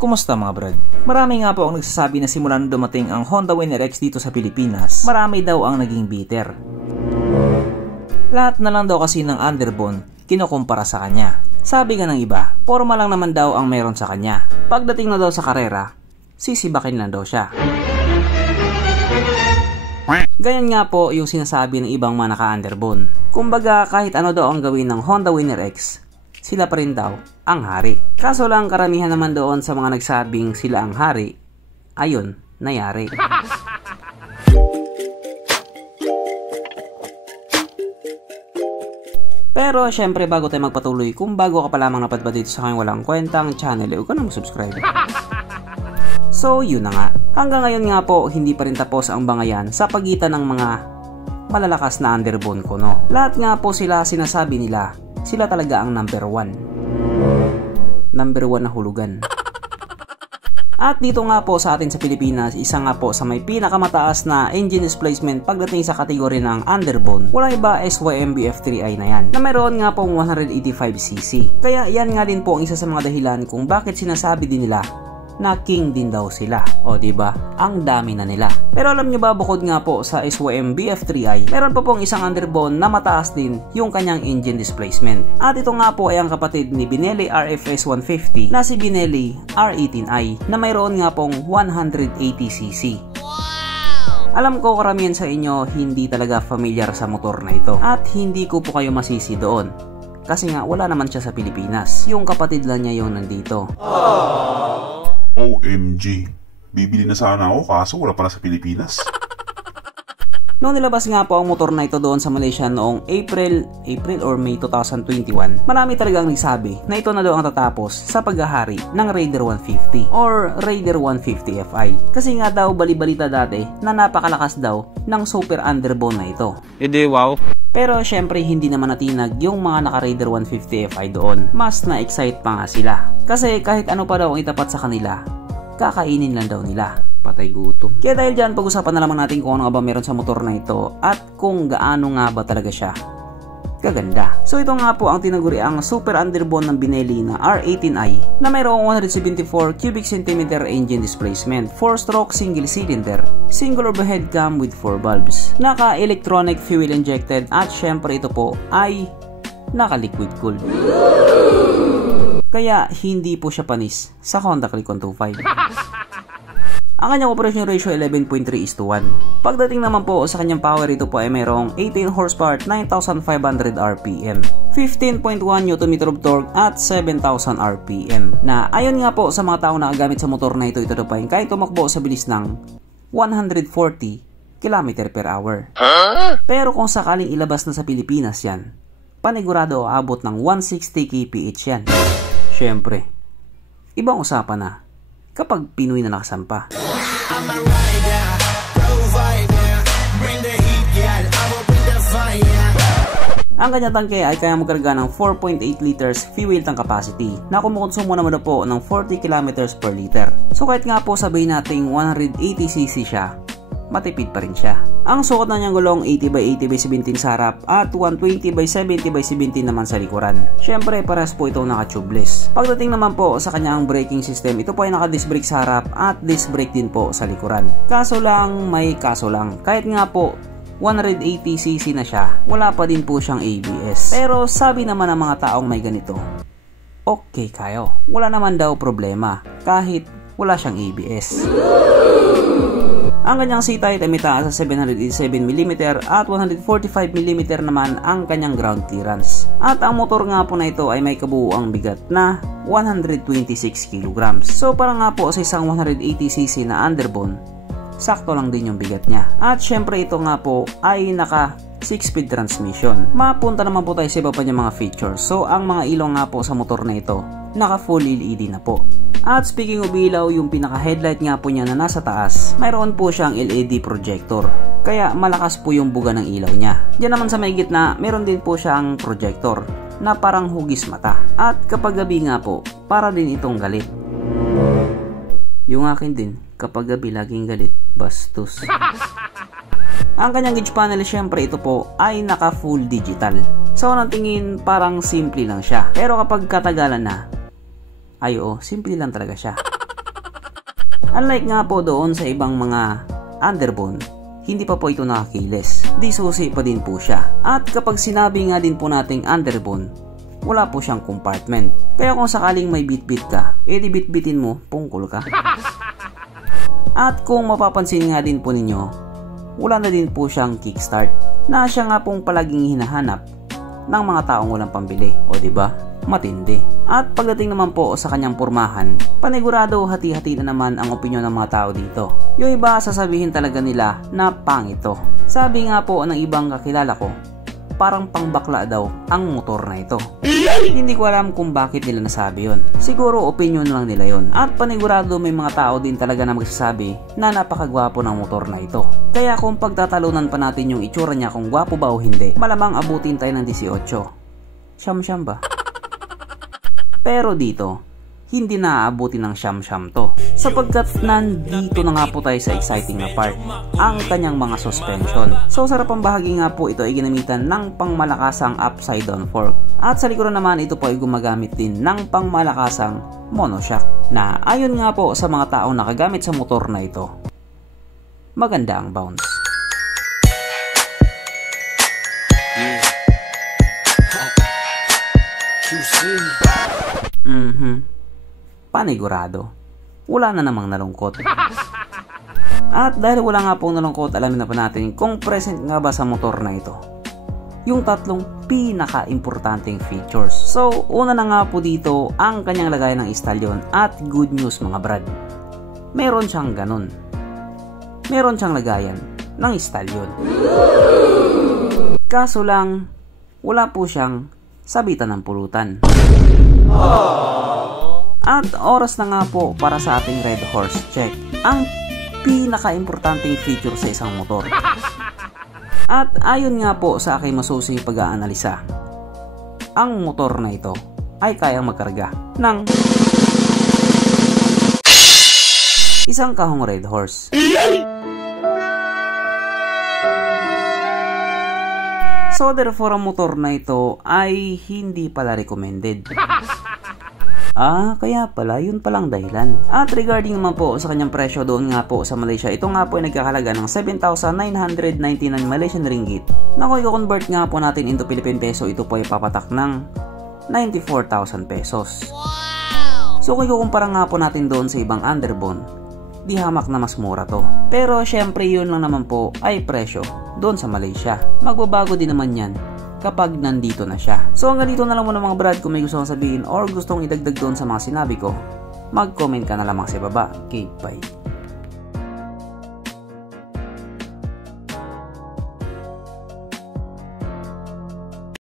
Kumusta mga brad? Marami nga po ang nagsasabi na simula nung dumating ang Honda Winner X dito sa Pilipinas, marami daw ang naging bitter. Lahat na lang daw kasi ng underbone kinukumpara sa kanya. Sabi nga ng iba, forma lang naman daw ang meron sa kanya. Pagdating na daw sa karera, sisibakin lang daw siya. Ganyan nga po yung sinasabi ng ibang mga naka-underbone. Kumbaga kahit ano daw ang gawin ng Honda Winner X, sila pa rin daw ang hari. Kaso lang karamihan naman doon sa mga nagsabing sila ang hari, ayun, nayari. Pero syempre bago tayo magpatuloy, kung bago ka pa lamang napadpad dito sa aking walang kwentang channel, huwag ka na mag-subscribe. So yun na nga, hanggang ngayon nga po hindi pa rin tapos ang bangayan sa pagitan ng mga malalakas na underbone ko, no? Lahat nga po sila sinasabi nila, sila talaga ang number 1. Number 1 na hulugan. At dito nga po sa atin sa Pilipinas, isa nga po sa may pinakamataas na engine displacement pagdating sa kategory ng underbone. Walang iba SYMB F3i na yan, na mayroon nga pong 185cc. Kaya yan nga din po ang isa sa mga dahilan kung bakit sinasabi din nila na king din daw sila. O diba? Ang dami na nila. Pero alam nyo ba, bukod nga po sa SYMB F3i, meron pa pong isang underbone na mataas din yung kanyang engine displacement. At ito nga po ay ang kapatid ni Benelli RFS 150 na si Benelli R18i na mayroon nga pong 180cc. Alam ko karamihan sa inyo hindi talaga familiar sa motor na ito at hindi ko po kayo masisi doon. Kasi nga wala naman siya sa Pilipinas. Yung kapatid lang niya yung nandito. OMG, bibili na sana ako kaso wala pala sa Pilipinas. Noong nilabas nga po ang motor na ito doon sa Malaysia noong April or May 2021, marami talagang nagsabi na ito na daw ang tatapos sa paghahari ng Raider 150 or Raider 150 Fi. Kasi nga daw bali-balita dati na napakalakas daw ng super underbone na ito. Hindi, wow. Pero syempre hindi naman natinag yung mga naka-Raider 150 Fi doon. Mas na-excite pa nga sila. Kasi kahit ano pa daw ang itapat sa kanila, kakainin lang daw nila. Patay gutom. Kaya dahil dyan, pag-usapan na lamang natin kung ano nga ba meron sa motor na ito at kung gaano nga ba talaga siya kaganda. So ito nga po ang tinaguri ang super underbone ng Benelli na R18i na mayroong 174 cubic centimeter engine displacement, 4-stroke single cylinder, single overhead cam with 4 bulbs, naka-electronic fuel injected at syempre ito po ay naka-liquid cooled. Kaya hindi po siya panis sa Honda Click 125. Ang kanyang operation ratio 11.3:1. Pagdating naman po sa kanyang power, ito po ay mayroong 18 horsepower, 9,500 RPM, 15.1 Nm of torque at 7,000 RPM. Na ayon nga po sa mga taong nakagamit sa motor na ito pa yung kahit tumakbo sa bilis ng 140 km/h. Pero kung sakaling ilabas na sa Pilipinas yan, panigurado aabot ng 160 kph yan. Syempre, ibang usapan na kapag Pinoy na nakasampa. Ang kanyang tangke ay kaya magkarga ng 4.8 liters fuel tank capacity na kumukonsumo naman na po ng 40 km per liter. So kahit nga po sabihin nating 180cc siya, matipid pa rin siya. Ang sukat na niyang gulong 80x80x17 sa harap at 120x70x17 naman sa likuran. Syempre parehas po itong naka-tubeless. Pagdating naman po sa kanyang braking system, ito po ay naka-disc brake sa harap at disc brake din po sa likuran. Kaso lang, may kaso lang. Kahit nga po 180cc na siya, wala pa din po siyang ABS. Pero sabi naman ng mga taong may ganito, okay kayo, wala naman daw problema kahit wala siyang ABS. Ang kanyang seat height ay may taas sa 787mm at 145mm naman ang kanyang ground clearance. At ang motor nga po na ito ay may kabuuang bigat na 126 kg. So para nga po sa isang 180cc na underbone, sakto lang din yung bigat niya. At syempre ito nga po ay naka 6-speed transmission. Mapunta naman po tayo sa iba pa niyang mga features. So ang mga ilaw nga po sa motor na ito, naka full LED na po. At speaking of ilaw, yung pinaka headlight nga po niya na nasa taas, mayroon po siyang LED projector. Kaya malakas po yung buga ng ilaw niya. Diyan naman sa may gitna, meron din po siyang projector na parang hugis mata. At kapag gabi nga po, para din itong galit. Yung akin din, kapag gabi laging galit, bastos. Ang kanyang gauge panel, syempre ito po ay naka full digital. So unang tingin parang simple lang siya. Pero kapag katagalan na, ay oo, simple lang talaga siya. Unlike nga po doon sa ibang mga underbone, hindi pa po ito nakakiles. Di susi pa din po siya. At kapag sinabi nga din po nating underbone, wala po siyang compartment. Kaya kung sakaling may bitbit ka, edi bitbitin mo, pungkol ka. At kung mapapansin nga din po ninyo, wala na din po siyang kickstart, na siya nga pong palaging hinahanap ng mga taong walang pambili. O diba? Matindi. At pagdating naman po sa kanyang pormahan, panigurado hati-hati na naman ang opinyon ng mga tao dito. Yung iba sasabihin talaga nila na pangit ito. Sabi nga po ng ibang kakilala ko, parang pangbakla daw ang motor na ito. Hindi ko alam kung bakit nila nasabi yon. Siguro opinion lang nila yon. At panigurado may mga tao din talaga na magsasabi na napakagwapo ng motor na ito. Kaya kung pagtatalunan pa natin yung itsura niya kung gwapo ba o hindi, malamang abutin tayo ng 18. Siyam-siyam ba? Pero dito, hindi naaabuti ng siyam-siyam to. Sapagkat nandito na nga po tayo sa exciting na part, ang kanyang mga suspension. So sa harapang bahagi nga po ito ay ginamitan ng pangmalakasang upside down fork. At sa likuran naman ito po ay gumagamit din ng pangmalakasang monoshock. Na ayon nga po sa mga taong nakagamit sa motor na ito, maganda ang bounce. Panigurado, wala na namang nalungkot. At dahil wala nga pong nalungkot, alamin na pa natin kung present nga ba sa motor na ito yung tatlong pinaka-importanting features. So, una na nga po dito ang kanyang lagayan ng istalyon. At good news mga brad, meron siyang ganun. Meron siyang lagayan ng istalyon. Kaso lang, wala po siyang sabitan ng pulutan. At oras na nga po para sa ating Red Horse check, ang pinaka-importanting feature sa isang motor. At ayon nga po sa aking masusing pag-aanalisa, ang motor na ito ay kayang magkarga ng isang kahong Red Horse. So therefore ang motor na ito ay hindi pala recommended. Kaya pala, yun palang dahilan. At regarding naman po sa kanyang presyo doon nga po sa Malaysia, ito nga po ay nagkakalaga ng 7,999 Malaysian Ringgit. Na kung i-convert nga po natin into Philippine Peso, ito po ay papatak ng 94,000 pesos. So kung ikukumpara nga po natin doon sa ibang underbone, di hamak na mas mura to. Pero syempre yun lang naman po ay presyo doon sa Malaysia. Magbabago din naman yan kapag nandito na siya. So hanggang dito na lang muna mga brad. Kung may gusto kong sabihin or gustong idagdag doon sa mga sinabi ko, mag-comment ka na lamang sa baba. Okay, bye.